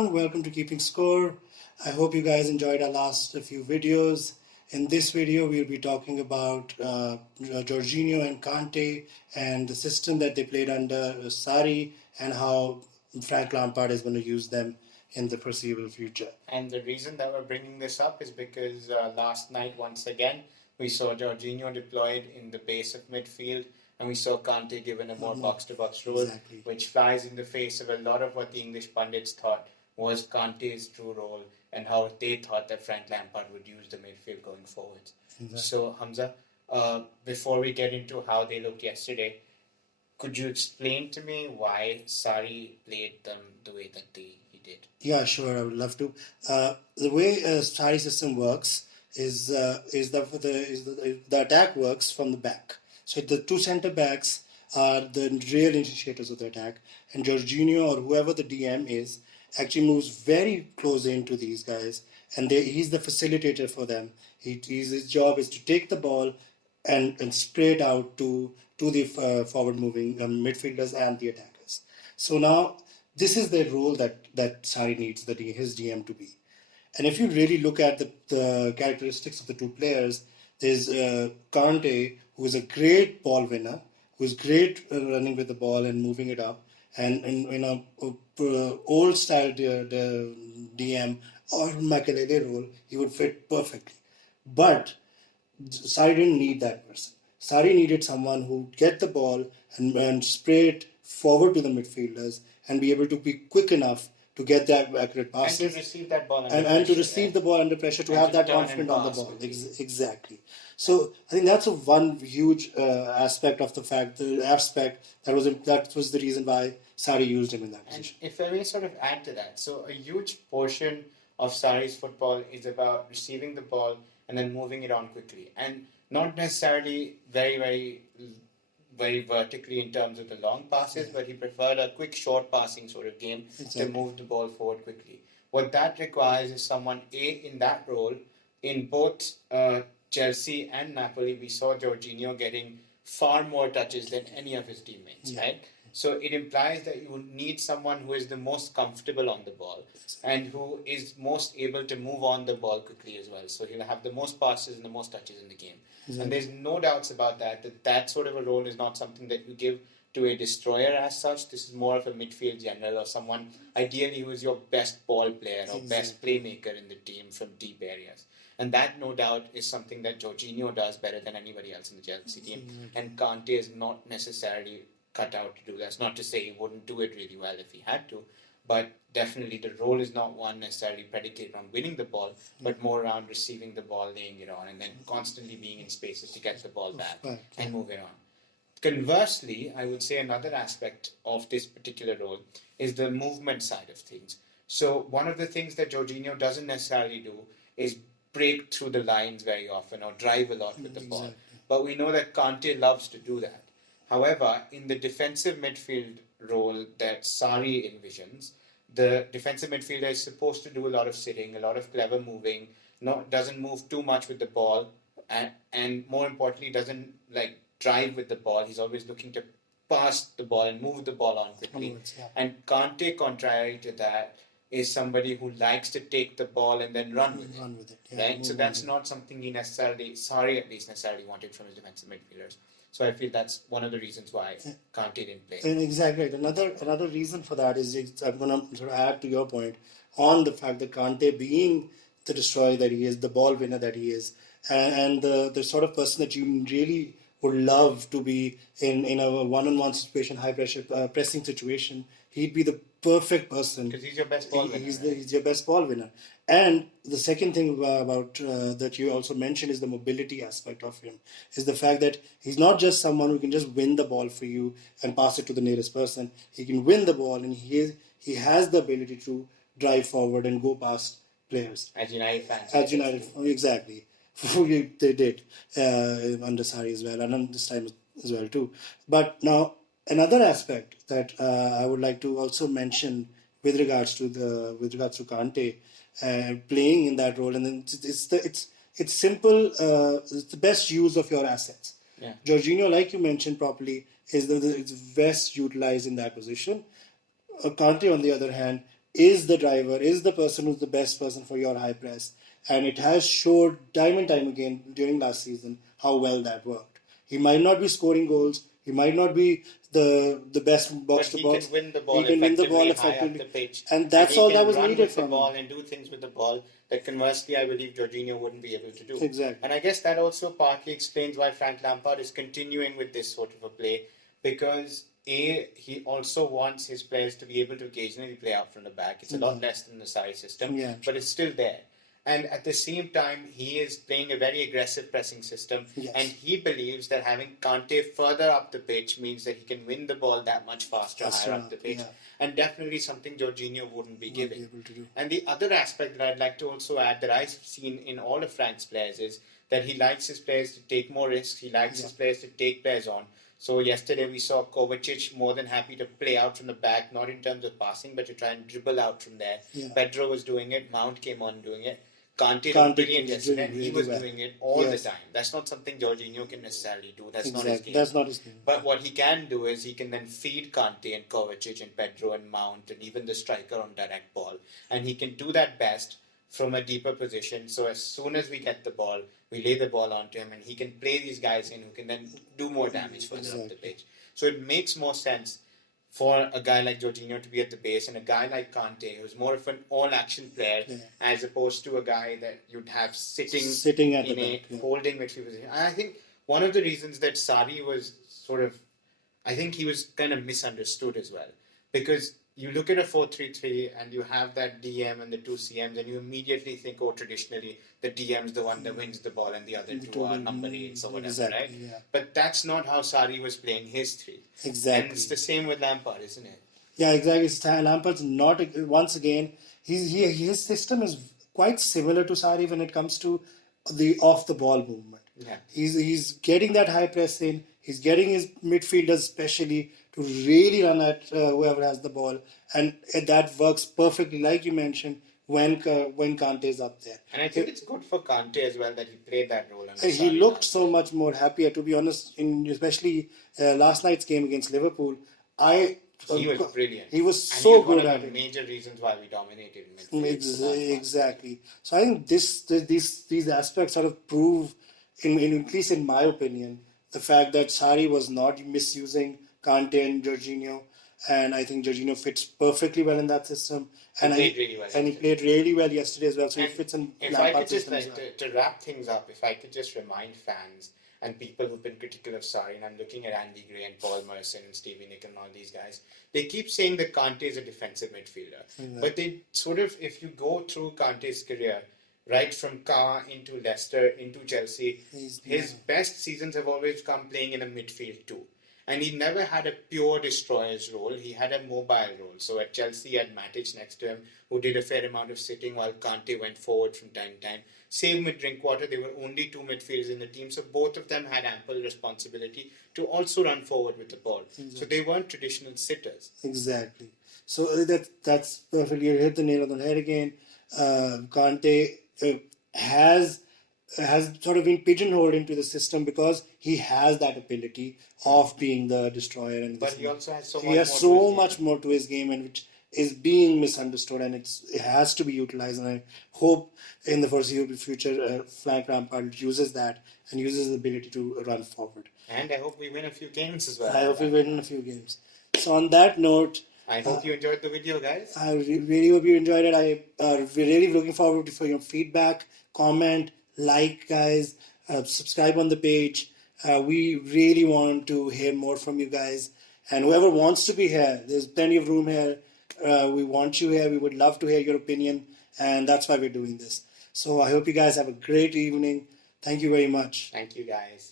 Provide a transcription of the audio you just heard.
everyone, welcome to Keeping Score. I hope you guys enjoyed our last few videos. In this video, we'll be talking about Jorginho and Kante and the system that they played under Sarri and how Frank Lampard is going to use them in the foreseeable future. And the reason that we're bringing this up is because last night, once again, we saw Jorginho deployed in the base of midfield, and we saw Kante given a more box-to-box role, which flies in the face of a lot of what the English pundits thought was Kante's true role and how they thought that Frank Lampard would use the midfield going forward. So, Hamza, before we get into how they looked yesterday, could you explain to me why Sarri played them the way that he did? Yeah, sure, I would love to. The way Sarri system works is the attack works from the back. So the two centre backs are the real initiators of the attack, and Jorginho or whoever the DM is actually moves very close into these guys, and he's the facilitator for them. His job is to take the ball and spray it out to the forward moving midfielders and the attackers. So now this is the role that Sarri needs his DM to be. And if you really look at the characteristics of the two players, there's Kante, who is a great ball winner, who is great running with the ball and moving it up, and in a old style DM or Makelele role, he would fit perfectly. But Sarri didn't need that person. Sarri needed someone who would get the ball and spray it forward to the midfielders and be able to be quick enough to get that accurate passes. And to receive that ball under pressure. And to receive the ball under pressure, to have that confidence on the ball. Exactly. So I think that's one huge aspect of that was the reason why Sarri used him in that position. And if I may sort of add to that, so a huge portion of Sarri's football is about receiving the ball and then moving it on quickly. And not necessarily very vertically in terms of the long passes, but he preferred a quick short passing sort of game to move the ball forward quickly. What that requires is someone in that role. In both Chelsea and Napoli, we saw Jorginho getting far more touches than any of his teammates, right? So it implies that you need someone who is the most comfortable on the ball and who is most able to move on the ball quickly as well. So he'll have the most passes and the most touches in the game. And there's no doubts about that sort of a role is not something that you give to a destroyer as such. This is more of a midfield general or someone ideally who is your best ball player or best playmaker in the team from deep areas. And that, no doubt, is something that Jorginho does better than anybody else in the Chelsea team. And Kante is not necessarily cut out to do that. That's not to say he wouldn't do it really well if he had to. But definitely the role is not one necessarily predicated on winning the ball, but more around receiving the ball, laying it on, and then constantly being in spaces to get the ball back and move it on. Conversely, I would say another aspect of this particular role is the movement side of things. So one of the things that Jorginho doesn't necessarily do is break through the lines very often or drive a lot with the ball. But we know that Kante loves to do that. However, in the defensive midfield role that Sarri envisions, the defensive midfielder is supposed to do a lot of sitting, a lot of clever moving, doesn't move too much with the ball, and more importantly, doesn't drive with the ball. He's always looking to pass the ball and move the ball on quickly. And Kante, contrary to that, is somebody who likes to take the ball and then run with it. Right? So that's not something Sarri at least necessarily wanted from his defensive midfielders. So I feel that's one of the reasons why Kante didn't play. Exactly right. Another reason for that is I'm going to sort of add to your point on the fact that Kante, being the destroyer that he is, the ball winner that he is, and the sort of person that you really would love to be in a one-on-one situation, high pressure pressing situation, he'd be the perfect person. Because he's your best ball winner. He's your best ball winner. And the second thing about that you also mentioned is the mobility aspect of him, is the fact that he's not just someone who can just win the ball for you and pass it to the nearest person. He can win the ball, and he has the ability to drive forward and go past players. As United fans. Exactly. They did under Sarri as well, and this time as well too. But now another aspect that I would like to also mention with regards to Kante playing in that role, and then it's simple. It's the best use of your assets. Jorginho, like you mentioned properly, is best utilized in that position. Kante, on the other hand, is the driver, is the person who's the best person for your high press. And it has showed time and time again during last season how well that worked. He might not be scoring goals, he might not be the best box But to he box. can win the ball He can win the ball effectively high up the effectively. pitch. And that's he all can that was run needed with the from ball him. and do things with the ball that conversely I believe Jorginho wouldn't be able to do. Exactly. And I guess that also partly explains why Frank Lampard is continuing with this sort of a play, because he also wants his players to be able to occasionally play out from the back. It's a lot less than the Sarri system, Yeah, but it's still there. And at the same time, he is playing a very aggressive pressing system, Yes. and he believes that having Kante further up the pitch means that he can win the ball that much faster higher up the pitch, yeah. and definitely something Jorginho wouldn't be Won't giving. be able to do. And the other aspect that I'd like to also add that I've seen in all of Frank's players is that he likes his players to take more risks. He likes his players to take players on. So yesterday we saw Kovacic more than happy to play out from the back, not in terms of passing, but to try and dribble out from there. Yeah. Pedro was doing it. Mount came on doing it. Kante Kante did brilliant was yesterday, doing and he really was well. doing it all Yes. the time. That's not something Jorginho can necessarily do. That's not his Exactly. game. That's not his game. But what he can do is he can then feed Kante and Kovacic and Pedro and Mount and even the striker on direct ball. And he can do that best from a deeper position. So as soon as we get the ball, we lay the ball onto him and he can play these guys in who can then do more damage further up the pitch. So it makes more sense for a guy like Jorginho to be at the base and a guy like Kante, who's more of an all-action player, as opposed to a guy that you'd have sitting at in the a back, holding midfield position. And I think one of the reasons that Sarri was sort of, I think he was kind of misunderstood as well, because you look at a 4-3-3 and you have that DM and the two CMs and you immediately think, oh, traditionally the DM's the one that wins the ball and the other two are number 8s or whatever, Exactly, right? yeah. But that's not how Sarri was playing his three. Exactly. And it's the same with Lampard, isn't it? Yeah, exactly. Lampard's not, once again, his system is quite similar to Sarri when it comes to the off the ball movement. Yeah. He's getting that high press in. He's getting his midfielders especially to really run at whoever has the ball, and that works perfectly, like you mentioned, when Kante is up there. And I think it's good for Kante as well that he played that role. He looked so much more happier, to be honest, in especially last night's game against Liverpool. He was brilliant. He was And so he was good one at of the it. major reasons why we dominated in midfield. Exactly. So I think these aspects sort of prove, at least in my opinion, the fact that Sarri was not misusing Kante and Jorginho, and I think Jorginho fits perfectly well in that system. And He played really well And he played really well yesterday as well. So he fits in if I could Lampard's just system as well. to wrap things up, if I could just remind fans and people who've been critical of Sarri, and I'm looking at Andy Gray and Paul Merson and Stevie Nicol and all these guys, they keep saying that Kante is a defensive midfielder. But they sort of, if you go through Kante's career, right from Car into Leicester, into Chelsea, his best seasons have always come playing in a midfield too. And he never had a pure destroyer's role. He had a mobile role. So at Chelsea, he had Matic next to him, who did a fair amount of sitting while Kante went forward from time to time. Same with Drinkwater. There were only two midfielders in the team. So both of them had ample responsibility to also run forward with the ball. Exactly. So they weren't traditional sitters. Exactly. So that's perfectly, you hit the nail on the head again. Kante has sort of been pigeonholed into the system because he has that ability of being the destroyer, and but he also has so much more to his game, and which is being misunderstood, and it has to be utilized. And I hope in the foreseeable future, Frank Lampard uses that and uses the ability to run forward. And I hope we win a few games as well. I hope we win a few games. So on that note, I hope you enjoyed the video, guys. I really hope you enjoyed it. We're really looking forward for your feedback, comment, like, guys, subscribe on the page. We really want to hear more from you guys. And whoever wants to be here, there's plenty of room here. We want you here. We would love to hear your opinion. And that's why we're doing this. So I hope you guys have a great evening. Thank you very much. Thank you, guys.